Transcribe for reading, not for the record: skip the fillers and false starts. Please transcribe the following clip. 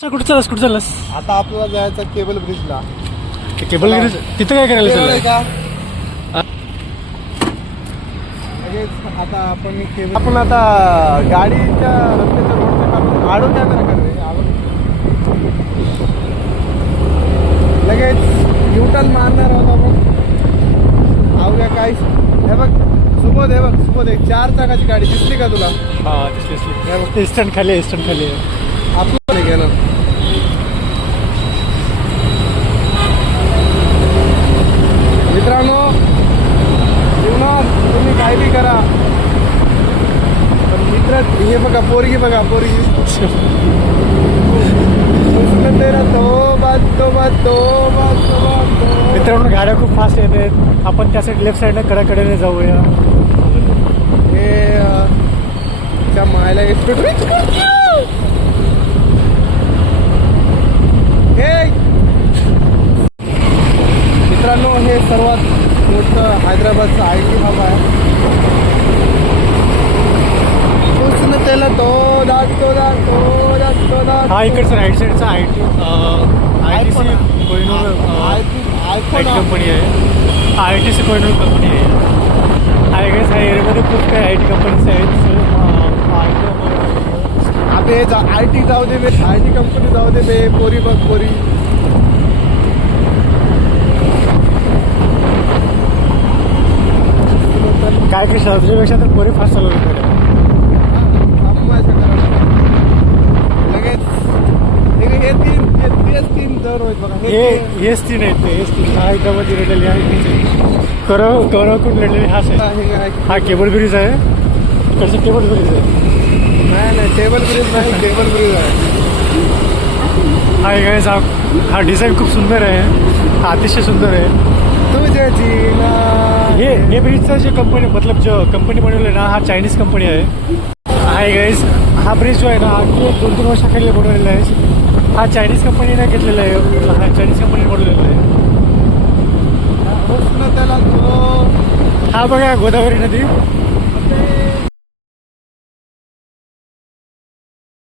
कुठं चालस कुठं चालस? आता आपल्याला जायचं केबल ब्रिजला. केबल ब्रिज तिथं काय करायला केबल आहे चाललंय? का? लगेच आता आपण आता गाडीच्या रस्त्याच्या रोडच्या काढून आडो कॅमेरा कर रे लगेच युटर्न मारणार आहोत आपण. आवड्या काय हे बघ सुबोध, हे बघ सुबोध, एक 4 चाकाची गाडी दिसली का तुला? हा दिसली. इस्टंट खाली आहे, इस्टंट खाली आहे. आपलं गेलं मित्रांनो. जीवनात तुम्ही काय बी करा पण मित्र हे बघा, पोरगी बघा, पोरगी तेरा तो मित्रांनो गाड्या खूप फास्ट येत आहेत. आपण त्या साईड लेफ्ट साईडने कडेने जाऊया. हे त्या मायला हे मित्रांनो, हे सर्वात मोठं हैदराबादचं IT हब आहे. त्याला हा इकडचा राईट साईडचा ITC कोहिनूर IT कंपनी आहे. ITC कोहिनूर कंपनी आहे. ह्या एरियामध्ये खूप काही IT कंपनीज आहेत. अबे IT जाऊ दे बे, IT कंपनी जाऊ दे बे. पोरी बघ, पोरी काय की तुझ्यापेक्षा तर बरे फास्ट चालवले. लगेच हे तीन दर होत बघा. हेच तीन आहेत. हेच तीन हैदराबाद लढलेली आहे. करोकून लढलेली हाच आहे. हा केबल ब्रिज आहे. इकडचं केबल ब्रिज आहे. नाही टेबल ब्रिज नाही, केबल ब्रिज आहे. हाय गाइस, हा डिझाईन खूप सुंदर आहे. हा अतिशय सुंदर आहे. तुझे जीना हे ब्रिजचं जे कंपनी मतलब जो कंपनी बनवलं ना, हा चायनीज कंपनी आहे. हाय गाइस, हा ब्रिज जो आहे ना, 2-3 वर्षाखाली बनवलेला आहे. हा चायनीज कंपनीने घेतलेला आहे. हा चायनीज कंपनीने बनवलेला आहे. त्याला तो हा बघा गोदावरी नदी.